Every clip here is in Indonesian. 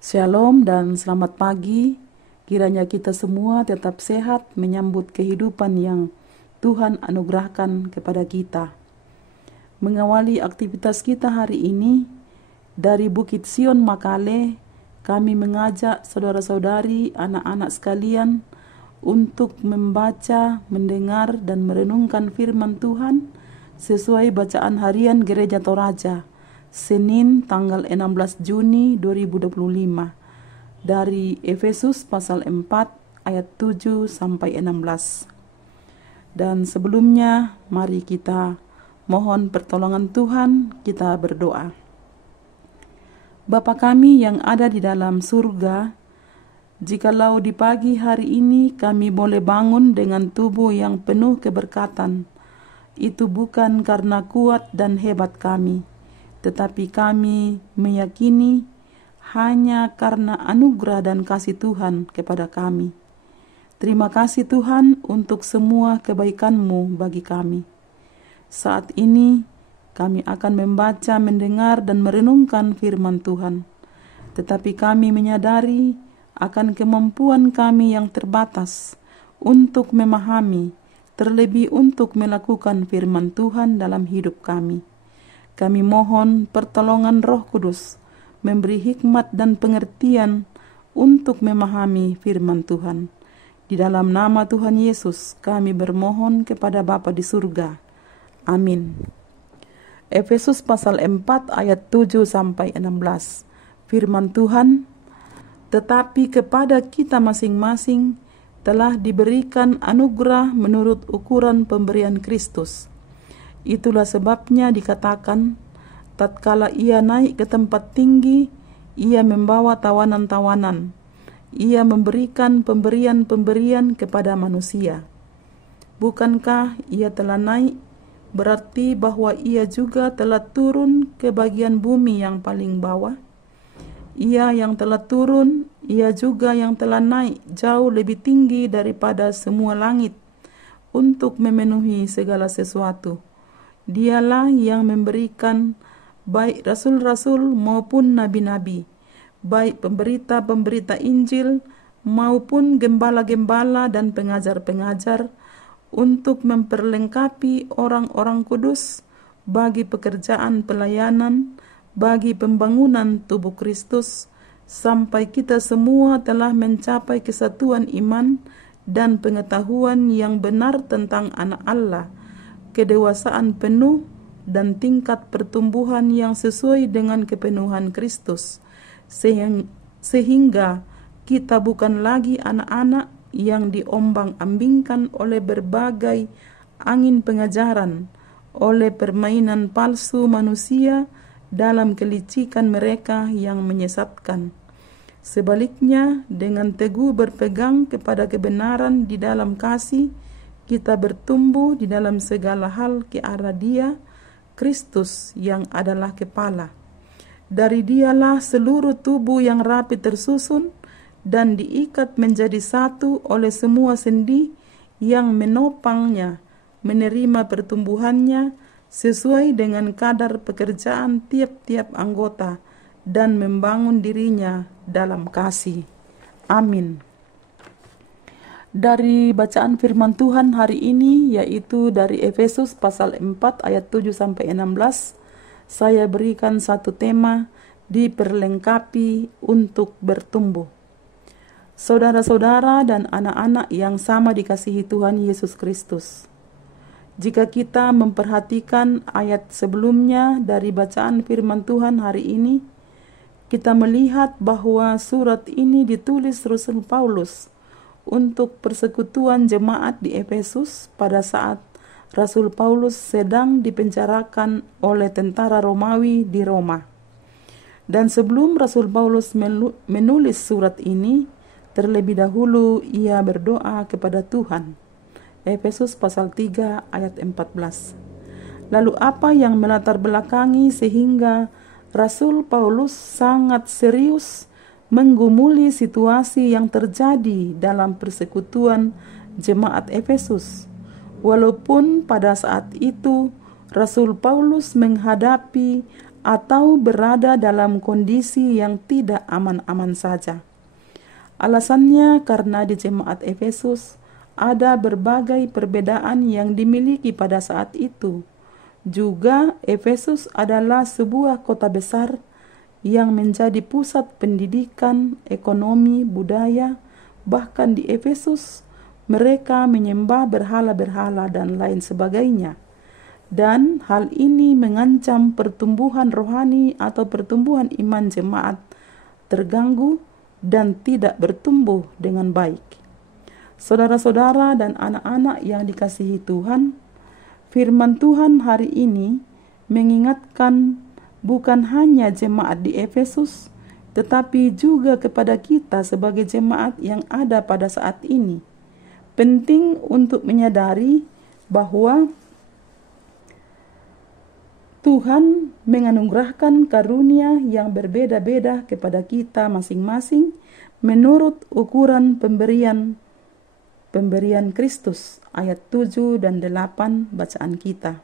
Shalom dan selamat pagi. Kiranya kita semua tetap sehat menyambut kehidupan yang Tuhan anugerahkan kepada kita. Mengawali aktivitas kita hari ini dari Bukit Sion Makale, kami mengajak saudara-saudari, anak-anak sekalian untuk membaca, mendengar dan merenungkan firman Tuhan sesuai bacaan harian Gereja Toraja Senin tanggal 16 Juni 2025 dari Efesus pasal 4 ayat 7 sampai 16. Dan sebelumnya mari kita mohon pertolongan Tuhan, kita berdoa. Bapa kami yang ada di dalam surga, jikalau di pagi hari ini kami boleh bangun dengan tubuh yang penuh keberkatan, itu bukan karena kuat dan hebat kami, tetapi kami meyakini hanya karena anugerah dan kasih Tuhan kepada kami. Terima kasih Tuhan untuk semua kebaikan-Mu bagi kami. Saat ini kami akan membaca, mendengar dan merenungkan firman Tuhan. Tetapi kami menyadari akan kemampuan kami yang terbatas untuk memahami, terlebih untuk melakukan firman Tuhan dalam hidup kami. Kami mohon pertolongan Roh Kudus, memberi hikmat dan pengertian untuk memahami firman Tuhan. Di dalam nama Tuhan Yesus, kami bermohon kepada Bapa di surga. Amin. Efesus pasal 4 ayat 7 sampai 16. Firman Tuhan, tetapi kepada kita masing-masing telah diberikan anugerah menurut ukuran pemberian Kristus. Itulah sebabnya dikatakan, tatkala ia naik ke tempat tinggi, ia membawa tawanan-tawanan. Ia memberikan pemberian-pemberian kepada manusia. Bukankah ia telah naik, berarti bahwa ia juga telah turun ke bagian bumi yang paling bawah? Ia yang telah turun, ia juga yang telah naik jauh lebih tinggi daripada semua langit untuk memenuhi segala sesuatu. Dialah yang memberikan baik rasul-rasul maupun nabi-nabi, baik pemberita-pemberita Injil maupun gembala-gembala dan pengajar-pengajar, untuk memperlengkapi orang-orang kudus bagi pekerjaan pelayanan, bagi pembangunan tubuh Kristus, sampai kita semua telah mencapai kesatuan iman dan pengetahuan yang benar tentang Anak Allah, kedewasaan penuh dan tingkat pertumbuhan yang sesuai dengan kepenuhan Kristus, sehingga kita bukan lagi anak-anak yang diombang-ambingkan oleh berbagai angin pengajaran, oleh permainan palsu manusia dalam kelicikan mereka yang menyesatkan. Sebaliknya, dengan teguh berpegang kepada kebenaran di dalam kasih, kita bertumbuh di dalam segala hal ke arah Dia, Kristus yang adalah kepala. Dari Dialah seluruh tubuh yang rapi tersusun dan diikat menjadi satu oleh semua sendi yang menopangnya, menerima pertumbuhannya sesuai dengan kadar pekerjaan tiap-tiap anggota dan membangun dirinya dalam kasih. Amin. Dari bacaan firman Tuhan hari ini, yaitu dari Efesus pasal 4 ayat 7 sampai 16, saya berikan satu tema, diperlengkapi untuk bertumbuh. Saudara-saudara dan anak-anak yang sama dikasihi Tuhan Yesus Kristus, jika kita memperhatikan ayat sebelumnya dari bacaan firman Tuhan hari ini, kita melihat bahwa surat ini ditulis Rasul Paulus untuk persekutuan jemaat di Efesus pada saat Rasul Paulus sedang dipenjarakan oleh tentara Romawi di Roma. Dan sebelum Rasul Paulus menulis surat ini, terlebih dahulu ia berdoa kepada Tuhan. Efesus pasal 3 ayat 14. Lalu apa yang melatar belakangi sehingga Rasul Paulus sangat serius menggumuli situasi yang terjadi dalam persekutuan jemaat Efesus? Walaupun pada saat itu Rasul Paulus menghadapi atau berada dalam kondisi yang tidak aman-aman saja. Alasannya karena di jemaat Efesus ada berbagai perbedaan yang dimiliki pada saat itu. Juga Efesus adalah sebuah kota besar yang menjadi pusat pendidikan, ekonomi, budaya. Bahkan di Efesus mereka menyembah berhala-berhala dan lain sebagainya. Dan hal ini mengancam pertumbuhan rohani atau pertumbuhan iman jemaat terganggu dan tidak bertumbuh dengan baik. Saudara-saudara dan anak-anak yang dikasihi Tuhan, firman Tuhan hari ini mengingatkan bukan hanya jemaat di Efesus, tetapi juga kepada kita sebagai jemaat yang ada pada saat ini. Penting untuk menyadari bahwa Tuhan menganugerahkan karunia yang berbeda-beda kepada kita masing-masing menurut ukuran pemberian Kristus. Ayat 7 dan 8 bacaan kita.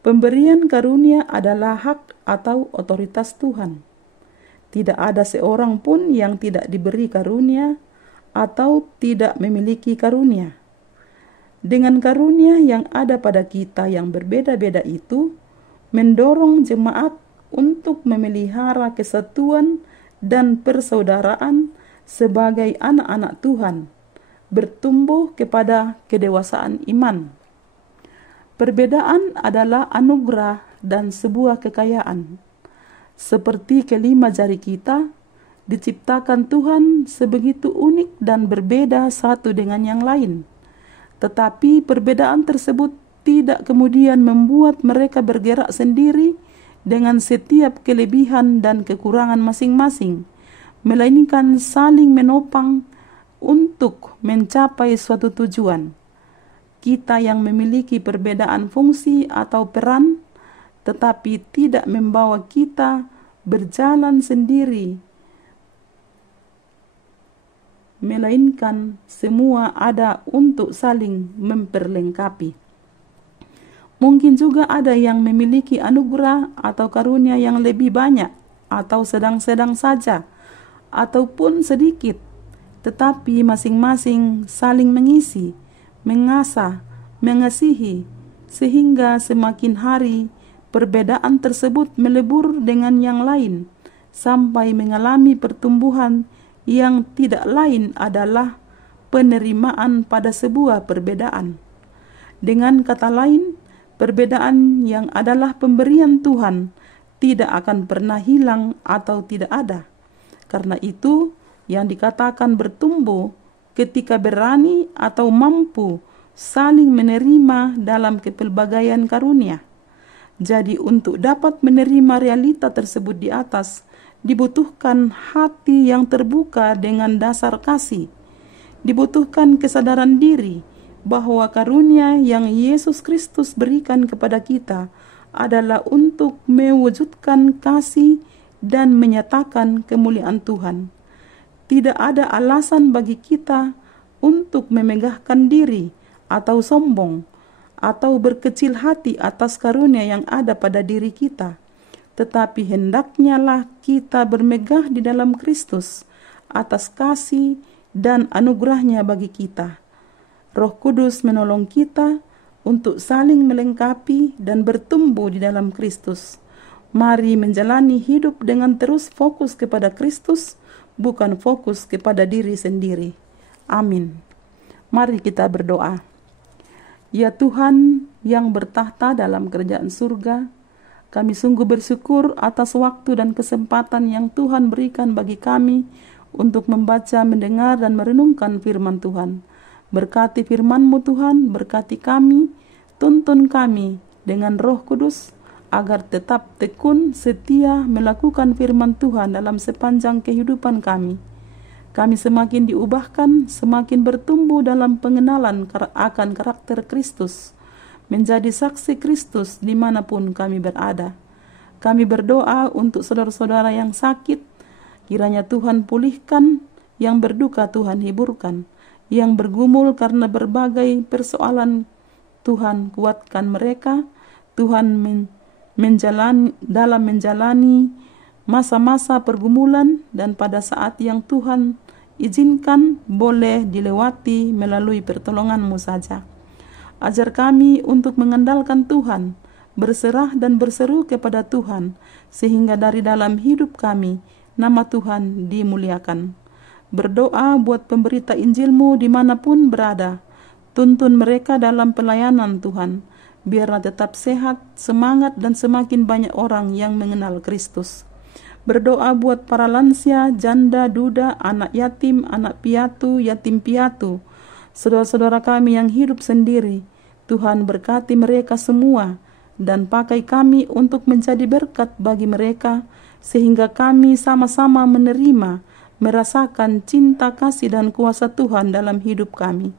Pemberian karunia adalah hak atau otoritas Tuhan. Tidak ada seorang pun yang tidak diberi karunia atau tidak memiliki karunia. Dengan karunia yang ada pada kita yang berbeda-beda itu, mendorong jemaat untuk memelihara kesatuan dan persaudaraan sebagai anak-anak Tuhan, bertumbuh kepada kedewasaan iman. Perbedaan adalah anugerah dan sebuah kekayaan. Seperti kelima jari kita, diciptakan Tuhan sebegitu unik dan berbeda satu dengan yang lain. Tetapi perbedaan tersebut tidak kemudian membuat mereka bergerak sendiri dengan setiap kelebihan dan kekurangan masing-masing, melainkan saling menopang untuk mencapai suatu tujuan. Kita yang memiliki perbedaan fungsi atau peran, tetapi tidak membawa kita berjalan sendiri, melainkan semua ada untuk saling memperlengkapi. Mungkin juga ada yang memiliki anugerah atau karunia yang lebih banyak atau sedang-sedang saja ataupun sedikit, tetapi masing-masing saling mengisi, mengasah, mengasihi, sehingga semakin hari perbedaan tersebut melebur dengan yang lain sampai mengalami pertumbuhan yang tidak lain adalah penerimaan pada sebuah perbedaan. Dengan kata lain, perbedaan yang adalah pemberian Tuhan tidak akan pernah hilang atau tidak ada. Karena itu, yang dikatakan bertumbuh ketika berani atau mampu saling menerima dalam kepelbagaian karunia. Jadi untuk dapat menerima realita tersebut di atas, dibutuhkan hati yang terbuka dengan dasar kasih. Dibutuhkan kesadaran diri bahwa karunia yang Yesus Kristus berikan kepada kita adalah untuk mewujudkan kasih dan menyatakan kemuliaan Tuhan. Tidak ada alasan bagi kita untuk memegahkan diri atau sombong atau berkecil hati atas karunia yang ada pada diri kita. Tetapi hendaknya lah kita bermegah di dalam Kristus atas kasih dan anugerahnya bagi kita. Roh Kudus menolong kita untuk saling melengkapi dan bertumbuh di dalam Kristus. Mari menjalani hidup dengan terus fokus kepada Kristus, bukan fokus kepada diri sendiri. Amin. Mari kita berdoa. Ya Tuhan yang bertahta dalam kerajaan surga, kami sungguh bersyukur atas waktu dan kesempatan yang Tuhan berikan bagi kami untuk membaca, mendengar, dan merenungkan firman Tuhan. Berkati firman-Mu Tuhan, berkati kami, tuntun kami dengan Roh Kudus, agar tetap tekun setia melakukan firman Tuhan dalam sepanjang kehidupan kami. Kami semakin diubahkan, semakin bertumbuh dalam pengenalan akan karakter Kristus, menjadi saksi Kristus dimanapun kami berada. Kami berdoa untuk saudara-saudara yang sakit, kiranya Tuhan pulihkan, yang berduka Tuhan hiburkan, yang bergumul karena berbagai persoalan Tuhan kuatkan mereka, Tuhan dalam menjalani masa-masa pergumulan, dan pada saat yang Tuhan izinkan boleh dilewati melalui pertolongan-Mu saja. Ajar kami untuk mengandalkan Tuhan, berserah dan berseru kepada Tuhan, sehingga dari dalam hidup kami nama Tuhan dimuliakan. Berdoa buat pemberita Injil-Mu dimanapun berada. Tuntun mereka dalam pelayanan Tuhan, biarlah tetap sehat, semangat, dan semakin banyak orang yang mengenal Kristus. Berdoa buat para lansia, janda, duda, anak yatim, anak piatu, yatim piatu, saudara-saudara kami yang hidup sendiri. Tuhan berkati mereka semua dan pakai kami untuk menjadi berkat bagi mereka, sehingga kami sama-sama menerima, merasakan cinta kasih dan kuasa Tuhan dalam hidup kami.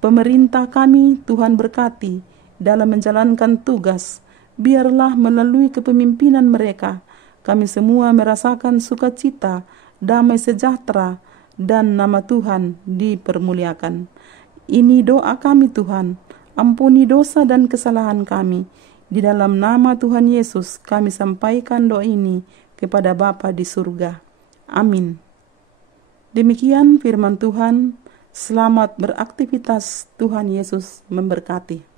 Pemerintah kami Tuhan berkati dalam menjalankan tugas. Biarlah melalui kepemimpinan mereka kami semua merasakan sukacita, damai sejahtera, dan nama Tuhan dipermuliakan. Ini doa kami Tuhan, ampuni dosa dan kesalahan kami. Di dalam nama Tuhan Yesus kami sampaikan doa ini kepada Bapa di surga. Amin. Demikian firman Tuhan. Selamat beraktivitas. Tuhan Yesus memberkati.